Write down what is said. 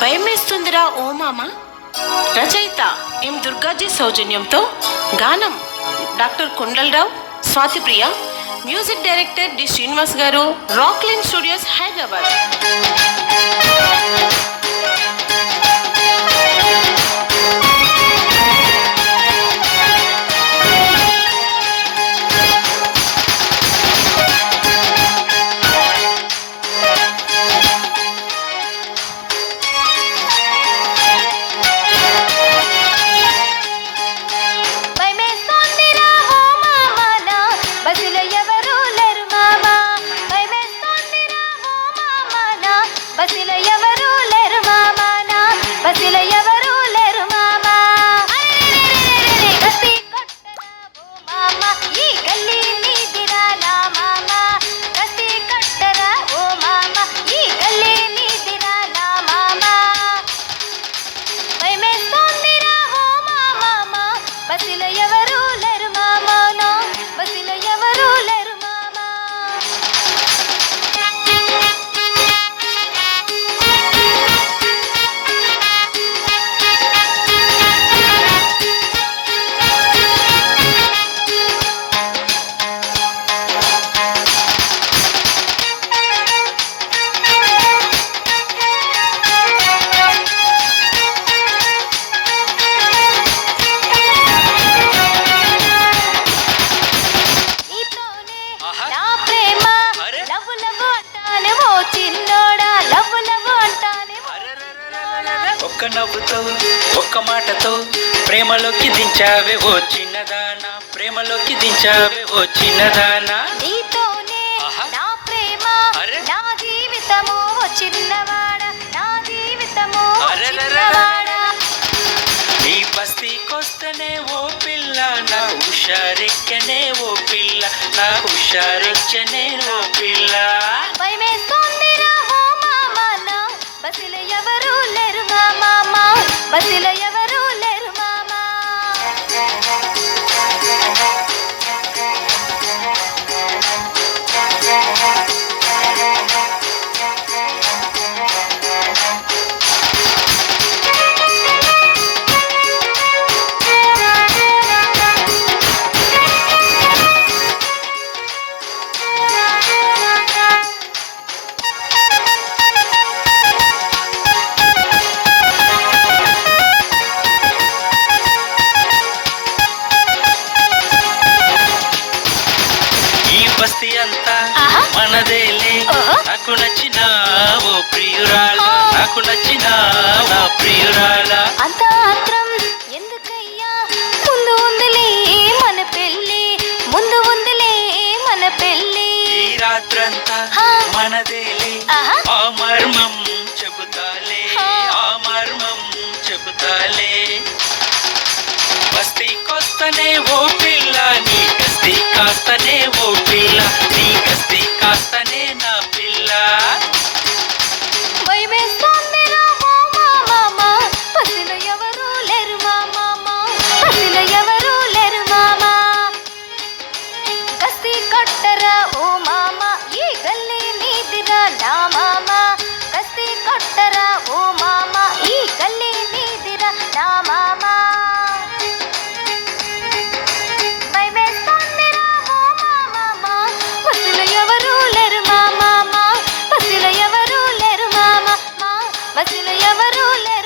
భయమేస్తుందిరా ఓ మామ. రచయిత ఎం దుర్గాజీ సౌజన్యంతో గానం doctor Kondalarao, Swathipriya. Music director D Srinivas గారు, రాక్లైన్ స్టూడియోస్, హైదరాబాద్. ఒక్క నవ్వుతో ఒక్క మాటతో ప్రేమలోకి దించావే ఓ చిన్నదానా, ప్రేమలోకి దించావే ఓ చిన్నదానా. నీతోనే నా ప్రేమ, నా జీవితము చిన్నవాడ, నా జీవితము చిన్నవాడ. నీ బస్తీకొస్తనే ఓ పిల్ల, నా హుషారెక్కనే ఓ పిల్ల, నా హుషారెచ్చనే ఓ పిల్ల. భయమేస్తోందిరా ఓ మామ, నా బస్సులో ఎవరు లేరు మామ, బస్సులో ఎవరు లేరు మామ. బస్తీ అంతా మనదేలే, నాకు నచ్చిన ఓ ప్రియురాల, నాకు నచ్చిన ఓ ప్రియురాల. అంత ఆత్రం ఎందుకయ్యా, ముందు ఉందిలే మన పెళ్ళి, ముందు ఉందిలే మన పెళ్ళి. ఈ రాత్రంతా మనదేలే, ఆ మర్మం చెబుతాలే, ఆ మర్మం చెబుతాలే. బస్తీకొస్తనే ఓ పిల్ల, నీ కస్తీ కాస్తనే ఓ పిల్ల, నీ కస్తీ కాస్తనే నా పిల్ల. భయమేస్తోందిరా ఓ మామ, బస్సులో ఎవరు లేరు మామ, బస్సులో ఎవరు లేరు మామ. కస్తీ కట్టరా ఓ మామ, ఈ గల్లీ నీదిరా నా మామ. కస్తీ కట్టరా ఓ మామ, ఈ గల్లీ నీదిరా నా మామ. భయమేస్తోందిరా ఓ మామ, బస్సులో ఎవరు లేరు మామ, బస్సులో ఎవరు లేరు మామ, బస్సులో ఎవరు లేరు.